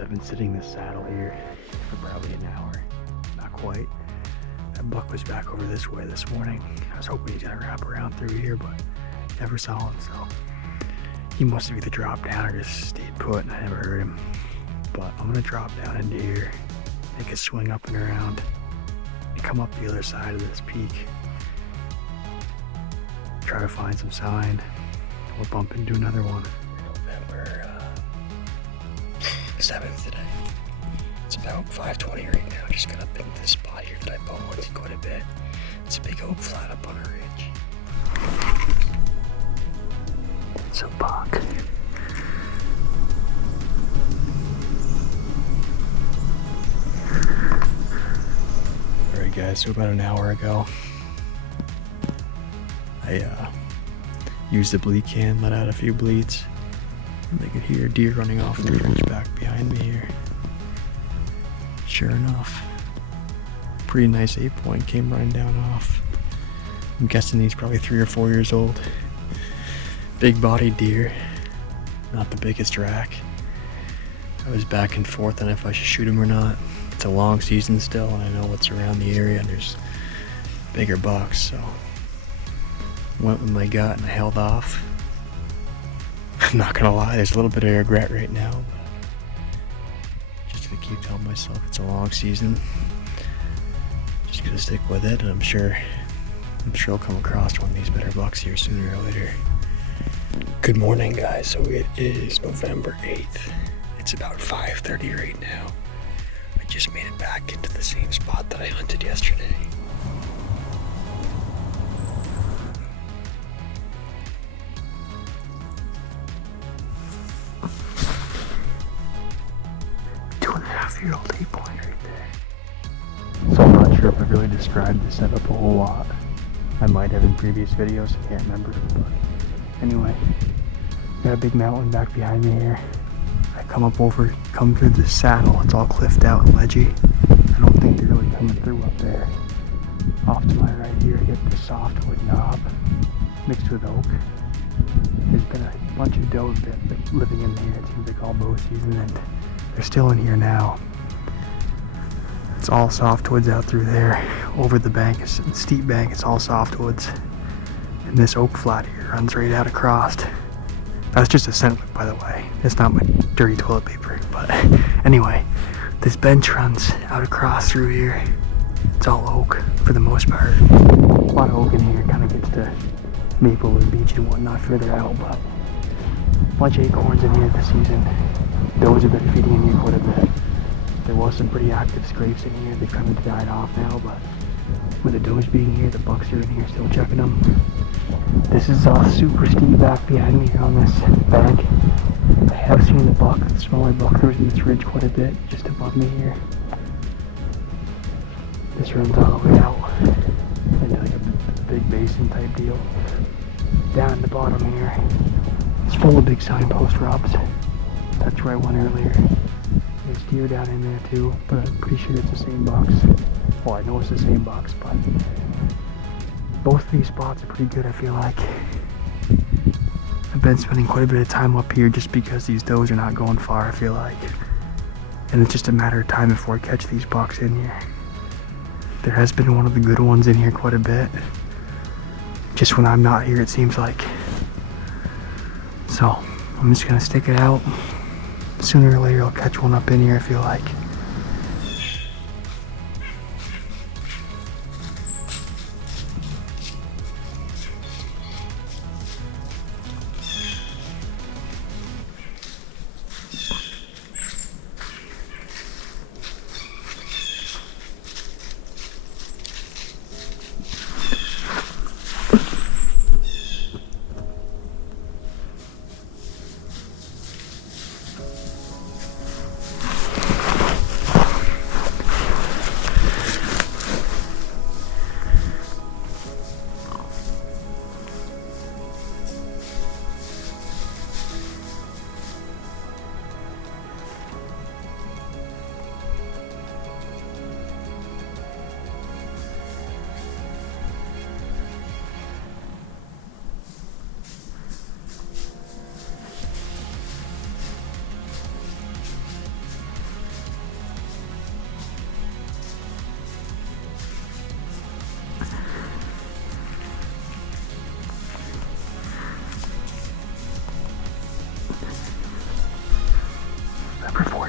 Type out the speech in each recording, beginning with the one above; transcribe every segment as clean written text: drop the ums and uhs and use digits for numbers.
I've been sitting in this saddle here for probably an hour. Not quite. That buck was back over this way this morning. I was hoping he's gonna wrap around through here, but never saw him, so he must have either dropped down or just stayed put and I never heard him. But I'm gonna drop down into here, make a swing up and around, and come up the other side of this peak. Try to find some sign or bump into another one. November 7th today. It's about 5:20 right now. Just got up into this spot here that I bought once quite a bit. It's a big oak flat up on a ridge. It's a buck. Alright guys, so about an hour ago, I used the bleed can, let out a few bleeds, and I could hear a deer running off the ridge back behind me here. Sure enough, pretty nice 8-point came running down off. I'm guessing he's probably 3 or 4 years old. Big bodied deer, not the biggest rack. I was back and forth on if I should shoot him or not. It's a long season still, and I know what's around the area, and there's bigger bucks, so went with my gut and I held off. I'm not gonna lie, there's a little bit of regret right now, but just gonna keep telling myself it's a long season. Just gonna stick with it, and I'm sure I'll come across one of these better bucks here sooner or later. Good morning guys, so it is November 8th. It's about 5:30 right now. I just made it back into the same spot that I hunted yesterday. Two-and-a-half-year-old 8-point right there. So I'm not sure if I've really described the setup a whole lot. I might have in previous videos, I can't remember. But anyway, got a big mountain back behind me here. I come through the saddle, it's all cliffed out and ledgy. I don't think they're really coming through up there. Off to my right here, I get this softwood knob mixed with oak. There's been a bunch of does living in here, it seems like all bow season, and they're still in here now. It's all softwoods out through there. Over the bank, it's a steep bank, it's all softwoods. And this oak flat here runs right out across. That's just a scent whip, by the way. It's not my dirty toilet paper, but anyway, this bench runs out across through here. It's all oak for the most part. A lot of oak in here, kind of gets to maple and beech and whatnot further out, but a bunch of acorns in here this season. Those have been feeding in here quite a bit. There was some pretty active scrapes in here. They've kind of died off now, but with the doge being here, the bucks are in here still checking them. This is super steep back behind me here on this bank. I have seen the smaller buckers in this ridge quite a bit, just above me here. This runs all the way out into like a big basin type deal. Down at the bottom here, it's full of big signpost rubs. That's where I went earlier. There's deer down in there too, but I'm pretty sure it's the same box. Well, I know it's the same box, but both of these spots are pretty good, I feel like. I've been spending quite a bit of time up here just because these does are not going far, I feel like. And it's just a matter of time before I catch these bucks in here. There has been one of the good ones in here quite a bit. Just when I'm not here, it seems like. So, I'm just gonna stick it out. Sooner or later, I'll catch one up in here, I feel like.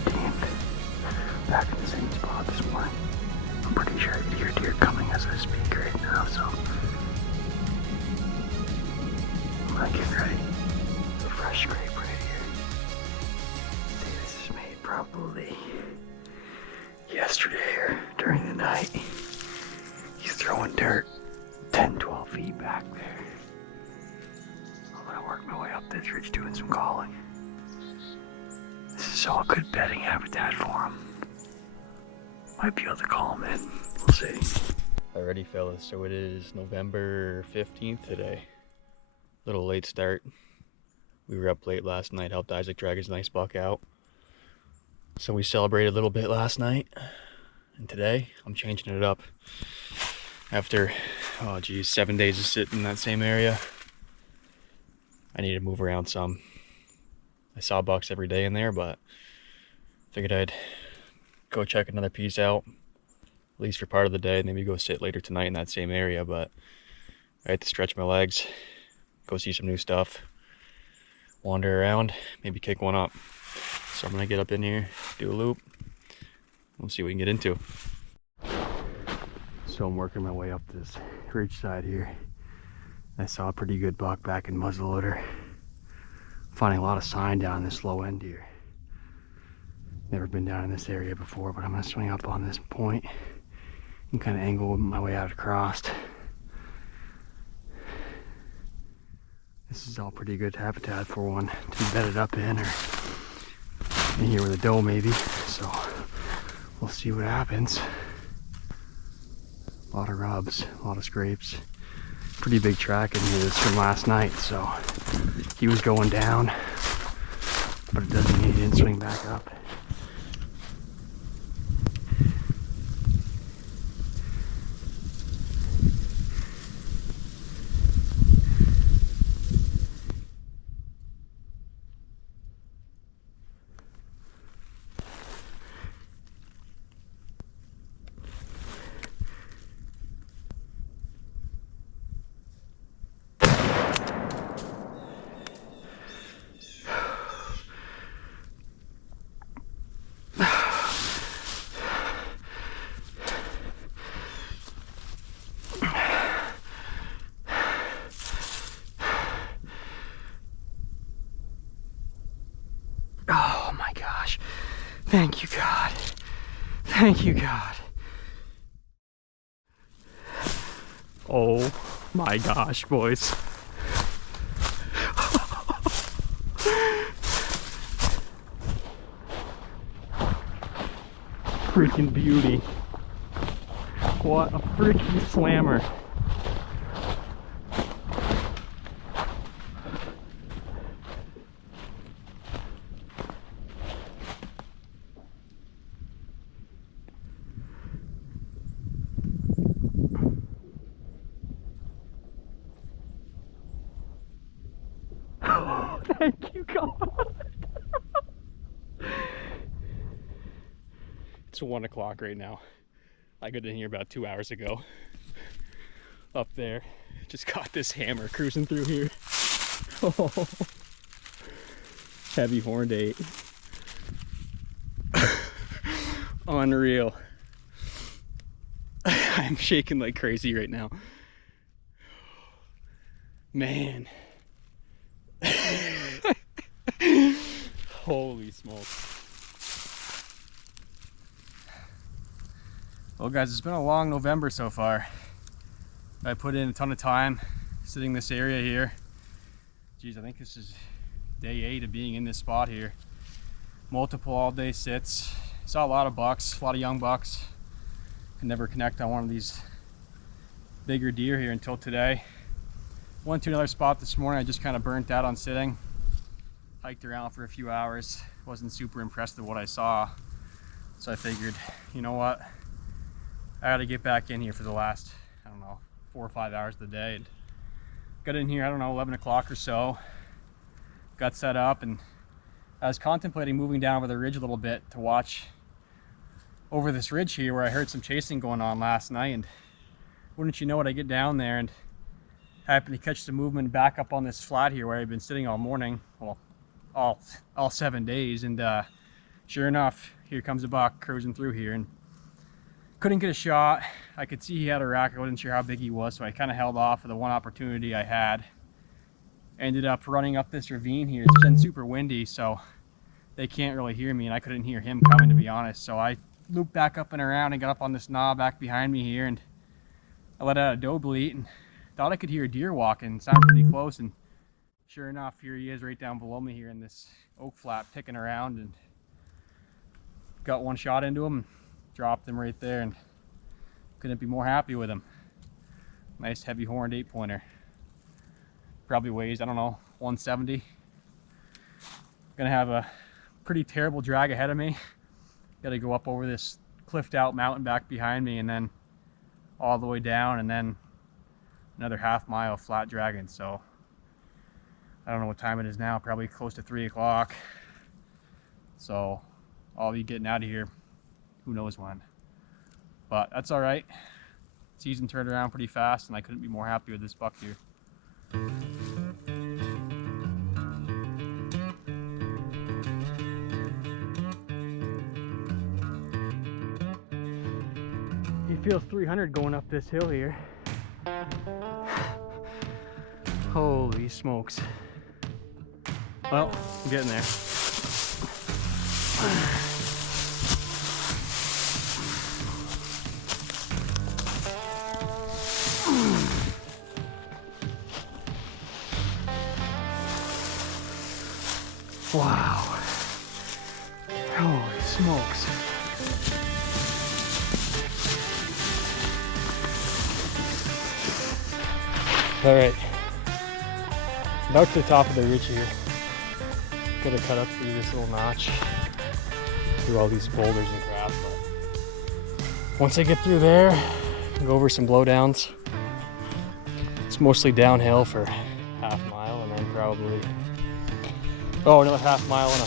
14th. Back in the same spot this morning. I'm pretty sure I can hear deer coming as I speak right now, so I'm gonna get ready. A fresh scrape right here. See, this is made probably yesterday or during the night. He's throwing dirt 10-12 feet back there. I'm gonna work my way up this ridge doing some calling. This is all good bedding habitat for him. Might be able to call him in. We'll see. Alrighty, fellas, so it is November 15th today. Little late start. We were up late last night, helped Isaac drag his nice buck out. So we celebrated a little bit last night. And today, I'm changing it up. After, 7 days of sitting in that same area, I need to move around some. I saw bucks every day in there, but figured I'd go check another piece out, at least for part of the day, maybe go sit later tonight in that same area. But I had to stretch my legs, go see some new stuff, wander around, maybe kick one up. So I'm gonna get up in here, do a loop, we'll see what we can get into. So I'm working my way up this ridge side here. I saw a pretty good buck back in muzzleloader. Finding a lot of sign down this low end here. Never been down in this area before, but I'm gonna swing up on this point and kind of angle my way out across. This is all pretty good habitat for one to be bedded up in, or in here with a doe maybe. So we'll see what happens. A lot of rubs, a lot of scrapes. Pretty big track in here. This from last night, so he was going down, but it doesn't mean he didn't swing back up. Oh my gosh. Thank you, God. Thank you, God. Oh my gosh, boys. Freaking beauty. What a freaking slammer. Thank you, God. It's 1 o'clock right now. I got in here about 2 hours ago. Up there. Just got this hammer cruising through here. Oh. Heavy horned 8. Unreal. I'm shaking like crazy right now. Man. Holy smokes. Well guys, it's been a long November so far. I put in a ton of time sitting in this area here. Geez, I think this is day 8 of being in this spot here. Multiple all day sits. Saw a lot of bucks, a lot of young bucks. Could never connect on one of these bigger deer here until today. Went to another spot this morning. I just kind of burnt out on sitting. Hiked around for a few hours. Wasn't super impressed with what I saw. So I figured, you know what? I gotta get back in here for the last, I don't know, 4 or 5 hours of the day. And got in here, I don't know, 11 o'clock or so. Got set up, and I was contemplating moving down over the ridge a little bit to watch over this ridge here where I heard some chasing going on last night. And wouldn't you know it, I get down there and happened to catch some movement back up on this flat here where I've been sitting all morning, well, all 7 days, and Sure enough, here comes a buck cruising through here, and couldn't get a shot. I could see he had a rack. I wasn't sure how big he was, so I kind of held off for the one opportunity I had. Ended up running up this ravine here. It's been super windy, so they can't really hear me, and I couldn't hear him coming, to be honest. So I looped back up and around and got up on this knob back behind me here, and I let out a doe bleat and thought I could hear a deer walking. It sounded pretty close, and sure enough, here he is right down below me here in this oak flat, picking around, and got one shot into him, dropped him right there, and couldn't be more happy with him. Nice heavy horned 8-pointer. Probably weighs, I don't know, 170. Gonna have a pretty terrible drag ahead of me. Gotta go up over this cliffed out mountain back behind me, and then all the way down, and then another half-mile flat dragging. So I don't know what time it is now, probably close to 3 o'clock. So I'll be getting out of here who knows when, but that's all right. Season turned around pretty fast, and I couldn't be more happy with this buck here. He feels 300 going up this hill here. Holy smokes. Well, I'm getting there. Wow. Holy smokes. All right. About to the top of the ridge here. Gotta cut up through this little notch, through all these boulders and crap, but once I get through there, go over some blowdowns. It's mostly downhill for half mile, and then probably, another half mile on a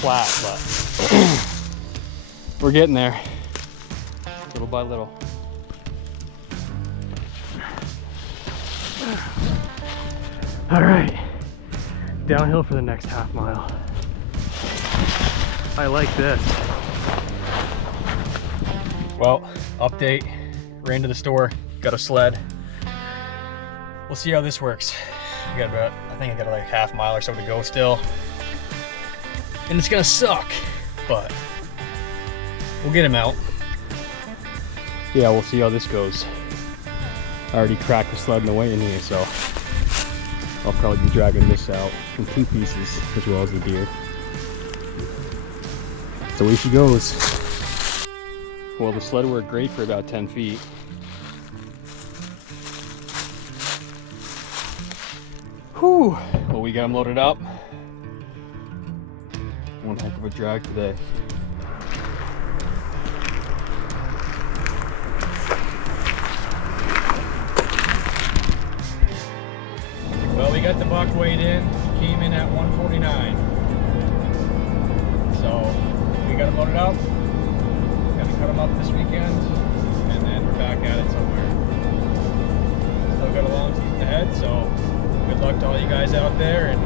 flat, but we're getting there, little by little. All right, downhill for the next half mile. I like this. Well, update, ran to the store, got a sled. We'll see how this works. I got about, I think I got like half mile or so to go still. And it's gonna suck, but we'll get him out. Yeah, we'll see how this goes. I already cracked the sled on the way in here, so I'll probably be dragging this out in 2 pieces, as well as the deer. So away she goes. Well, the sled worked great for about 10 feet. Whew. Well, we got them loaded up. One heck of a drag today. Well, we got the buck weighed in, came in at 149. So we got him loaded up, got to cut him up this weekend, and then we're back at it somewhere. Still got a long season ahead, so good luck to all you guys out there, and